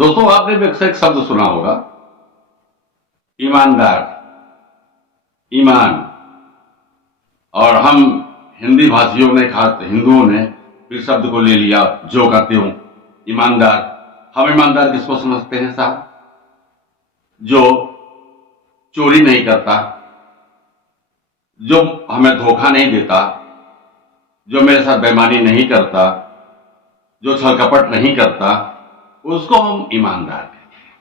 दोस्तों, आपने भी अक्सर एक शब्द सुना होगा, ईमानदार, ईमान। और हम हिंदी भाषियों ने, खास हिंदुओं ने इस शब्द को ले लिया, जो कहते हो ईमानदार। हम ईमानदार किसको समझते हैं साहब? जो चोरी नहीं करता, जो हमें धोखा नहीं देता, जो मेरे साथ बेईमानी नहीं करता, जो छल कपट नहीं करता, उसको हम ईमानदार कहते हैं।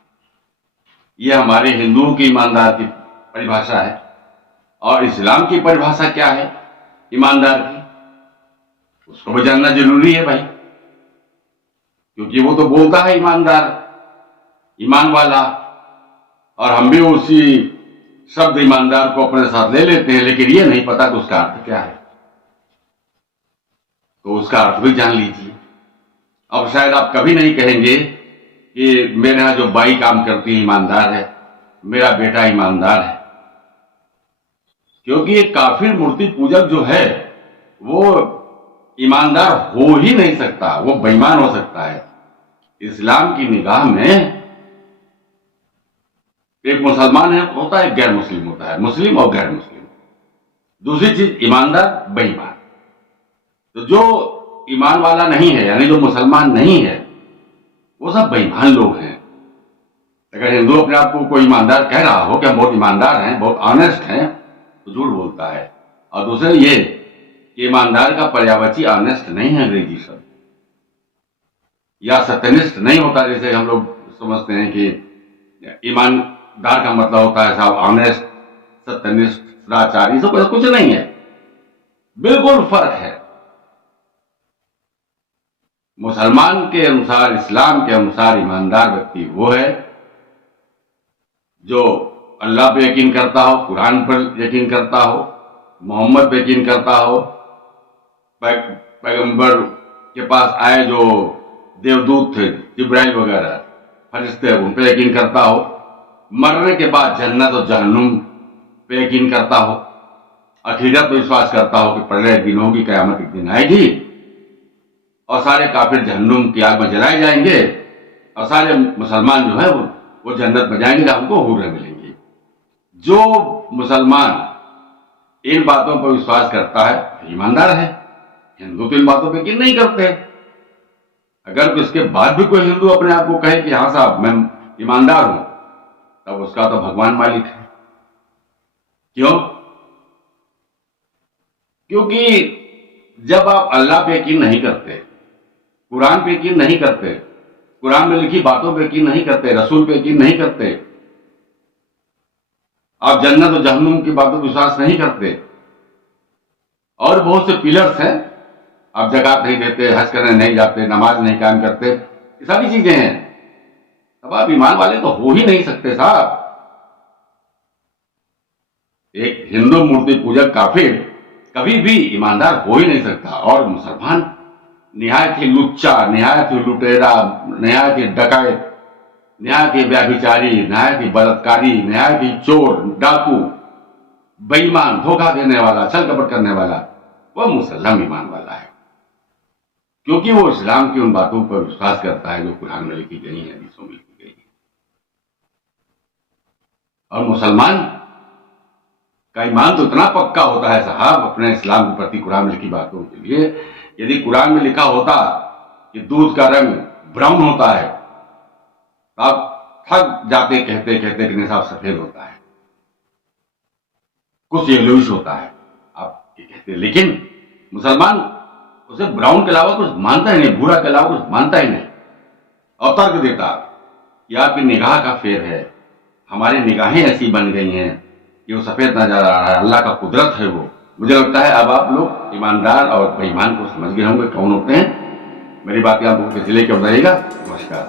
यह हमारे हिंदुओं की ईमानदार की परिभाषा है। और इस्लाम की परिभाषा क्या है ईमानदार की? उसको भी जानना जरूरी है भाई, क्योंकि वो तो बोलता है ईमानदार, ईमान वाला, और हम भी उसी शब्द ईमानदार को अपने साथ ले लेते हैं, लेकिन ये नहीं पता कि उसका अर्थ क्या है। तो उसका अर्थ भी जान लीजिए। अब शायद आप कभी नहीं कहेंगे कि मेरे यहां जो बाई काम करती है ईमानदार है, मेरा बेटा ईमानदार है, क्योंकि एक काफिर मूर्ति पूजक जो है वो ईमानदार हो ही नहीं सकता, वो बेईमान हो सकता है। इस्लाम की निगाह में एक मुसलमान है होता है, गैर मुस्लिम होता है, मुस्लिम और गैर मुस्लिम। दूसरी चीज ईमानदार, बेईमान। तो जो ईमान वाला नहीं है, यानी जो मुसलमान नहीं है, वो सब बेईमान लोग हैं। अगर हिंदू अपने आप को कोई ईमानदार कह रहा हो कि हम बहुत ईमानदार हैं, बहुत ऑनेस्ट हैं, तो झूठ बोलता है। और दूसरे ये कि ईमानदार का पर्यायवाची ऑनेस्ट नहीं है अंग्रेजी शब्द, या सत्यनिष्ठ नहीं होता, जैसे हम लोग समझते हैं कि ईमानदार का मतलब होता है साहब ऑनेस्ट, सत्यनिष्ठ, सदाचारी। सब कुछ नहीं है, बिल्कुल फर्क है। मुसलमान के अनुसार, इस्लाम के अनुसार ईमानदार व्यक्ति वो है जो अल्लाह पे यकीन करता हो, कुरान पर यकीन करता हो, मोहम्मद पे यकीन करता हो, पैगंबर के पास आए जो देवदूत थे, जिब्राइल वगैरह फरिश्ते, उन पे यकीन करता हो, मरने के बाद जन्नत और जहन्नुम पे यकीन करता हो, आखिरत पे विश्वास करता हो कि प्रलय दिन होगी, कयामत एक दिन आएगी और सारे काफिर जहन्नुम की आग में जलाए जाएंगे, और सारे मुसलमान जो है वो जन्नत में जाएंगे, हमको हूरें मिलेंगी। जो मुसलमान इन बातों पर विश्वास करता है ईमानदार है। हिंदू तो इन बातों पर यकीन नहीं करते। अगर इसके बाद भी कोई हिंदू अपने आप को कहे कि हाँ साहब मैं ईमानदार हूं, तब उसका तो भगवान मालिक है। क्यों? क्योंकि जब आप अल्लाह पे यकीन नहीं करते, कुरान पे यकीन नहीं करते, कुरान में लिखी बातों पे यकीन नहीं करते, रसूल पे यकीन नहीं करते, आप जन्नत और जहन्नुम की बातों पर विश्वास नहीं करते, और बहुत से पिलर्स हैं, आप ज़कात नहीं देते, हज करने नहीं जाते, नमाज नहीं कायम करते, ये सारी चीजें हैं, तब आप ईमान वाले तो हो ही नहीं सकते साहब। एक हिंदू मूर्ति पूजक काफिर कभी भी ईमानदार हो ही नहीं सकता। और मुसलमान निहायत ही लुच्चा, निहायत ही लुटेरा, निहायत ही डकैत, निहायत ही व्याभिचारी, निहायत ही बलात्कारी, निहायत ही चोर, डाकू, बेईमान, धोखा देने वाला, छल कपट करने वाला, वह मुसलमान ईमान वाला है, क्योंकि वो इस्लाम की उन बातों पर विश्वास करता है जो कुरान में लिखी गई है, हदीसों में लिखी गई है। और मुसलमान का ईमान तो इतना पक्का होता है साहब अपने इस्लाम के प्रति, कुरान में लिखी बातों के लिए। यदि कुरान में लिखा होता कि दूध का रंग ब्राउन होता है, तो आप थक जाते कहते कहते कि नहीं साहब सफेद होता है, कुछ येलोइश होता है, आप ये कहते। लेकिन मुसलमान उसे ब्राउन के अलावा कुछ मानता ही नहीं, भूरा के अलावा कुछ मानता ही नहीं, और तर्क देता कि आपकी निगाह का फेर है, हमारी निगाहें ऐसी बन गई हैं कि वो सफेद नजर आ रहा है, अल्लाह का कुदरत है वो। मुझे लगता है अब आप लोग ईमानदार और बेईमान को समझ गए होंगे कौन होते हैं। मेरी बातें आपको किसी लेके बताइएगा। नमस्कार।